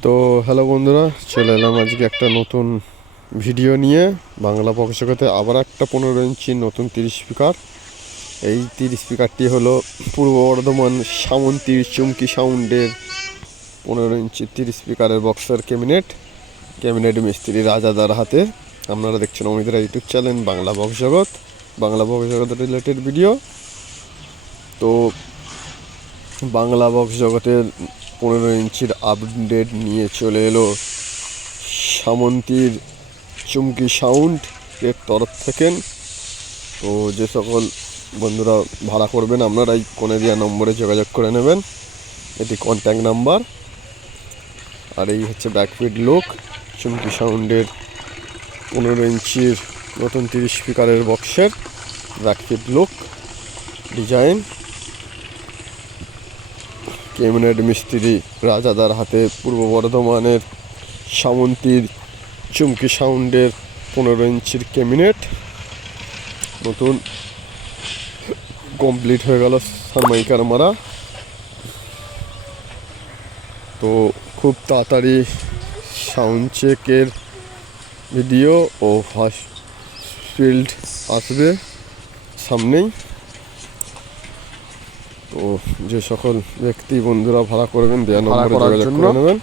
তো হ্যালো বন্ধুরা, চলে এলাম আজকে একটা নতুন ভিডিও নিয়ে। বাংলা বক্স জগতে আবার একটা 15 ইঞ্চি নতুন 30 স্পিকার। এই 30 স্পিকারটি হলো পূর্ব বর্ধমান সামন্তীর চুমকি সাউন্ডের 15 ইঞ্চি 30 স্পিকারের বক্সের ক্যাবিনেট মিস্ত্রি রাজাদার হাতে। আপনারা দেখছেন অমিতরা ইউটিউব চ্যানেল বাংলা বক্স জগৎ, বাংলা বক্স জগতের রিলেটেড ভিডিও। তো বাংলা বক্স জগতের 15 ইঞ্চির আপডেট নিয়ে চলে এলো সামন্তীর চুমকি সাউন্ড এর তরফ থেকে। তো যে সকল বন্ধুরা ভাড়া করবেন আপনারা এই কোণে দেওয়া নম্বরে যোগাযোগ করে নেবেন। এটি কন্ট্যাক্ট নাম্বার। আর এই হচ্ছে ব্যাকফিট লুক চুমকি সাউন্ডের 15 ইঞ্চির নতুন 30 স্পিকারের বক্সের ব্যাকফিট লুক ডিজাইন। ক্যাবিনেট মিস্ত্রি রাজাদার হাতে পূর্ব বর্ধমানের সামন্তীর চুমকি সাউন্ডের 15 ইঞ্চির ক্যাবিনেট নতুন কমপ্লিট হয়ে গেল সানমাইকার মারা। তো খুব তাড়াতাড়ি সাউন্ড চেকের ভিডিও ও ফার্স্ট ফিল্ড আসবে সামনেই। তো যে সকল ব্যক্তি বন্ধুরা ভাড়া করবেন দেওয়া নম্বরে যোগাযোগ করে নেবেন।